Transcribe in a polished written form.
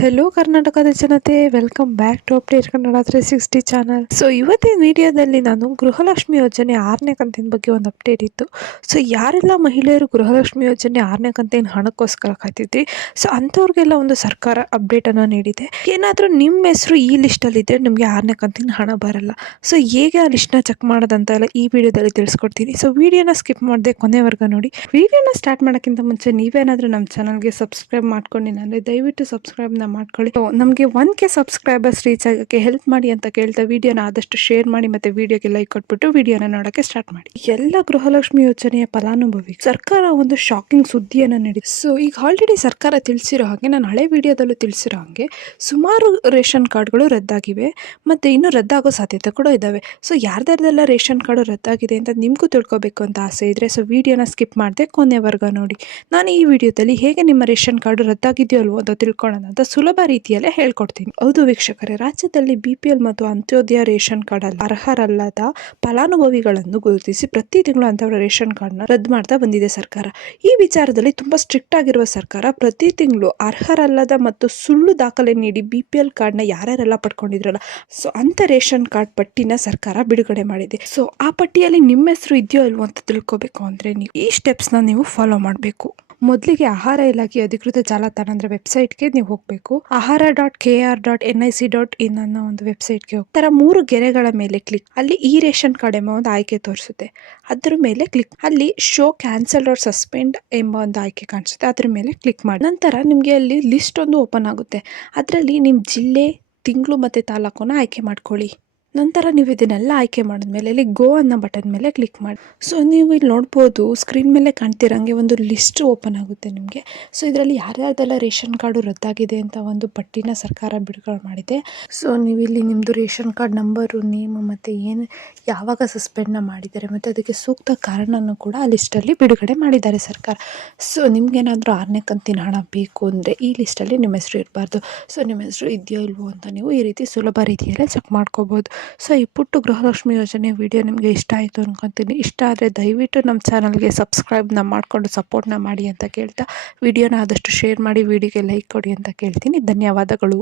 Hello ಕರ್ನಾಟಕದ ಜನತೆ, welcome back to update Kannada 360 channel. So ಇವತ್ತಿನ ವಿಡಿಯೋದಲ್ಲಿ ನಾನು ಗೃಹಲಕ್ಷ್ಮಿ ಯೋಜನೆ 6ನೇ ಕಂತಿನ ಬಗ್ಗೆ ಒಂದು ಅಪ್ಡೇಟ್ ಇತ್ತು. ಸೊ ಯಾರೆಲ್ಲ ಮಹಿಳೆಯರು ಗೃಹಲಕ್ಷ್ಮಿ ಯೋಜನೆ 6ನೇ ಕಂತಿನ ಹಣಕ್ಕೋಸ್ಕರ ಕಾಯ್ತಿದ್ರಿ, ಸೊ ಅಂಥವ್ರಿಗೆಲ್ಲ ಒಂದು ಸರ್ಕಾರ ಅಪ್ಡೇಟನ್ನು ನೀಡಿದೆ. ಏನಾದರೂ ನಿಮ್ಮ ಹೆಸರು ಈ ಲಿಸ್ಟಲ್ಲಿ ಇದ್ದರೆ ನಿಮಗೆ 6ನೇ ಕಂತಿನ ಹಣ ಬರಲ್ಲ. ಸೊ ಹೇಗೆ ಆ ಲಿಸ್ಟ್ನ ಚೆಕ್ ಮಾಡೋದಂತೆಲ್ಲ ಈ ವಿಡಿಯೋದಲ್ಲಿ ತಿಳಿಸ್ಕೊಡ್ತೀನಿ. ಸೊ ವಿಡಿಯೋನ ಸ್ಕಿಪ್ ಮಾಡದೆ ಕೊನೆವರೆಗೂ ನೋಡಿ. ವಿಡಿಯೋನ ಸ್ಟಾರ್ಟ್ ಮಾಡೋಕ್ಕಿಂತ ಮುಂಚೆ ನೀವೇನಾದರೂ ನಮ್ಮ ಚಾನಲ್ಗೆ ಸಬ್ಸ್ಕ್ರೈಬ್ ಮಾಡ್ಕೊಂಡಿಲ್ಲ ಅಂದರೆ ದಯವಿಟ್ಟು ಸಬ್ಸ್ಕ್ರೈಬ್ನ ಮಾಡ್ಕೊಳ್ಳಿ. ನಮಗೆ 1K ಸಬ್ಸ್ಕ್ರೈಬರ್ಸ್ ರೀಚ್ ಆಗೋಕ್ಕೆ ಹೆಲ್ಪ್ ಮಾಡಿ ಅಂತ ಕೇಳ್ತಾ ವಿಡಿಯೋನ ಆದಷ್ಟು ಶೇರ್ ಮಾಡಿ ಮತ್ತೆ ವಿಡಿಯೋಗೆ ಲೈಕ್ ಕೊಟ್ಬಿಟ್ಟು ವಿಡಿಯೋನ ನೋಡೋಕ್ಕೆ ಸ್ಟಾರ್ಟ್ ಮಾಡಿ. ಎಲ್ಲ ಗೃಹಲಕ್ಷ್ಮಿ ಯೋಜನೆಯ ಫಲಾನುಭವಿ ಸರ್ಕಾರ ಒಂದು ಶಾಕಿಂಗ್ ಸುದ್ದಿಯನ್ನು ನೀಡಿದೆ. ಸೊ ಈಗ ಆಲ್ರೆಡಿ ಸರ್ಕಾರ ತಿಳಿಸಿರೋ ಹಾಗೆ, ನಾನು ಹಳೆ ವಿಡಿಯೋದಲ್ಲೂ ತಿಳಿಸಿರೋ ಹಾಗೆ ಸುಮಾರು ರೇಷನ್ ಕಾರ್ಡ್ಗಳು ರದ್ದಾಗಿವೆ ಮತ್ತೆ ಇನ್ನೂ ರದ್ದಾಗೋ ಸಾಧ್ಯತೆ ಕೂಡ ಇದ್ದಾವೆ. ಸೊ ಯಾರ್ದಾರ್ದೆಲ್ಲ ರೇಷನ್ ಕಾರ್ಡು ರದ್ದಾಗಿದೆ ಅಂತ ನಿಮಗೂ ತಿಳ್ಕೊಬೇಕು ಅಂತ ಆಸೆ ಇದ್ರೆ ಸೊ ವಿಡಿಯೋನ ಸ್ಕಿಪ್ ಮಾಡದೆ ಕೊನೆವರೆಗೂ ನೋಡಿ. ನಾನು ಈ ವಿಡಿಯೋದಲ್ಲಿ ಹೇಗೆ ನಿಮ್ಮ ರೇಷನ್ ಕಾರ್ಡು ರದ್ದಾಗಿದೆಯೋ ಅಲ್ವೋ ಅಂತ ತಿಳ್ಕೊಳ್ಳೋಣ ಅಂತ ಸುಲಭ ರೀತಿಯಲ್ಲೇ ಹೇಳ್ಕೊಡ್ತೀನಿ. ಹೌದು ವೀಕ್ಷಕರೇ, ರಾಜ್ಯದಲ್ಲಿ BPL ಮತ್ತು ಅಂತ್ಯೋದಯ ರೇಷನ್ ಕಾರ್ಡ್ ಅಲ್ಲಿ ಅರ್ಹರಲ್ಲದ ಫಲಾನುಭವಿಗಳನ್ನು ಗುರುತಿಸಿ ಪ್ರತಿ ತಿಂಗಳು ಅಂತವರ ರೇಷನ್ ಕಾರ್ಡ್ನ ರದ್ದು ಮಾಡ್ತಾ ಬಂದಿದೆ ಸರ್ಕಾರ. ಈ ವಿಚಾರದಲ್ಲಿ ತುಂಬಾ ಸ್ಟ್ರಿಕ್ಟ್ ಆಗಿರುವ ಸರ್ಕಾರ ಪ್ರತಿ ತಿಂಗಳು ಅರ್ಹರಲ್ಲದ ಮತ್ತು ಸುಳ್ಳು ದಾಖಲೆ ನೀಡಿ BPL ಕಾರ್ಡ್ನ ಯಾರ್ಯಾರೆಲ್ಲ ಪಡ್ಕೊಂಡಿದ್ರಲ್ಲ, ಸೊ ಅಂತ ರೇಷನ್ ಕಾರ್ಡ್ ಪಟ್ಟಿನ ಸರ್ಕಾರ ಬಿಡುಗಡೆ ಮಾಡಿದೆ. ಸೊ ಆ ಪಟ್ಟಿಯಲ್ಲಿ ನಿಮ್ಮ ಹೆಸರು ಇದೆಯೋ ಇಲ್ವೋ ಅಂತ ತಿಳ್ಕೊಬೇಕು ಅಂದ್ರೆ ನೀವು ಈ ಸ್ಟೆಪ್ಸ್ನ ನೀವು ಫಾಲೋ ಮಾಡಬೇಕು. ಮೊದಲಿಗೆ ಆಹಾರ ಇಲಾಖೆ ಅಧಿಕೃತ ಜಾಲತಾಣ ಅಂದರೆ ವೆಬ್ಸೈಟ್ಗೆ ನೀವು ಹೋಗಬೇಕು. ahara.kr.nic.in ಅನ್ನೋ ಒಂದು ವೆಬ್ಸೈಟ್ಗೆ ಹೋಗಿ ತರ 3 ಗೆರೆಗಳ ಮೇಲೆ ಕ್ಲಿಕ್, ಅಲ್ಲಿ ಈ ರೇಷನ್ ಕಾರ್ಡ್ ಎಂಬ ಒಂದು ಆಯ್ಕೆ ತೋರಿಸುತ್ತೆ. ಅದ್ರ ಮೇಲೆ ಕ್ಲಿಕ್, ಅಲ್ಲಿ ಶೋ ಕ್ಯಾನ್ಸಲ್ ಆರ್ ಸಸ್ಪೆಂಡ್ ಎಂಬ ಒಂದು ಆಯ್ಕೆ ಕಾಣಿಸುತ್ತೆ, ಅದ್ರ ಮೇಲೆ ಕ್ಲಿಕ್ ಮಾಡಿ. ನಂತರ ನಿಮಗೆ ಅಲ್ಲಿ ಲಿಸ್ಟ್ ಒಂದು ಓಪನ್ ಆಗುತ್ತೆ. ಅದರಲ್ಲಿ ನಿಮ್ಮ ಜಿಲ್ಲೆ, ತಿಂಗಳು ಮತ್ತು ತಾಲೂಕನ್ನು ಆಯ್ಕೆ ಮಾಡ್ಕೊಳ್ಳಿ. ನಂತರ ನೀವು ಇದನ್ನೆಲ್ಲ ಆಯ್ಕೆ ಮಾಡಿದ್ಮೇಲೆ ಇಲ್ಲಿ ಗೋ ಅನ್ನೋ ಬಟನ್ ಮೇಲೆ ಕ್ಲಿಕ್ ಮಾಡಿ. ಸೊ ನೀವು ಇಲ್ಲಿ ನೋಡ್ಬೋದು, ಸ್ಕ್ರೀನ್ ಮೇಲೆ ಕಾಣ್ತಿರಂಗೆ ಒಂದು ಲಿಸ್ಟ್ ಓಪನ್ ಆಗುತ್ತೆ ನಿಮಗೆ. ಸೊ ಇದರಲ್ಲಿ ಯಾರ್ಯಾರ್ದೆಲ್ಲ ರೇಷನ್ ಕಾರ್ಡು ರದ್ದಾಗಿದೆ ಅಂತ ಒಂದು ಪಟ್ಟಿನ ಸರ್ಕಾರ ಬಿಡುಗಡೆ ಮಾಡಿದೆ. ಸೊ ನೀವು ಇಲ್ಲಿ ನಿಮ್ಮದು ರೇಷನ್ ಕಾರ್ಡ್ ನಂಬರು, ನೇಮು ಮತ್ತು ಏನು ಯಾವಾಗ ಸಸ್ಪೆಂಡ್ನ ಮಾಡಿದ್ದಾರೆ ಮತ್ತು ಅದಕ್ಕೆ ಸೂಕ್ತ ಕಾರಣನೂ ಕೂಡ ಆ ಲಿಸ್ಟಲ್ಲಿ ಬಿಡುಗಡೆ ಮಾಡಿದ್ದಾರೆ ಸರ್ಕಾರ. ಸೊ ನಿಮ್ಗೇನಾದರೂ 6ನೇ ಕಂತಿನ ಹಣ ಬೇಕು ಅಂದರೆ ಈ ಲಿಸ್ಟಲ್ಲಿ ನಿಮ್ಮ ಹೆಸರು ಇರಬಾರ್ದು. ಸೊ ನಿಮ್ಮ ಹೆಸರು ಇದೆಯೋ ಇಲ್ವೋ ಅಂತ ನೀವು ಈ ರೀತಿ ಸುಲಭ ರೀತಿಯಲ್ಲೇ ಚೆಕ್ ಮಾಡ್ಕೋಬೋದು. ಸೊ ಈ ಪುಟ್ಟು ಗೃಹಲಕ್ಷ್ಮಿ ಯೋಜನೆ ವಿಡಿಯೋ ನಿಮಗೆ ಇಷ್ಟ ಆಯಿತು ಅನ್ಕೊತೀನಿ. ಇಷ್ಟ ಆದರೆ ದಯವಿಟ್ಟು ನಮ್ಮ ಚಾನಲ್ಗೆ ಸಬ್ಸ್ಕ್ರೈಬ್ನ ಮಾಡಿಕೊಂಡು ಸಪೋರ್ಟ್ನ ಮಾಡಿ ಅಂತ ಕೇಳ್ತಾ ವಿಡಿಯೋನ ಆದಷ್ಟು ಶೇರ್ ಮಾಡಿ, ವಿಡಿಯೋಗೆ ಲೈಕ್ ಕೊಡಿ ಅಂತ ಕೇಳ್ತೀನಿ. ಧನ್ಯವಾದಗಳು.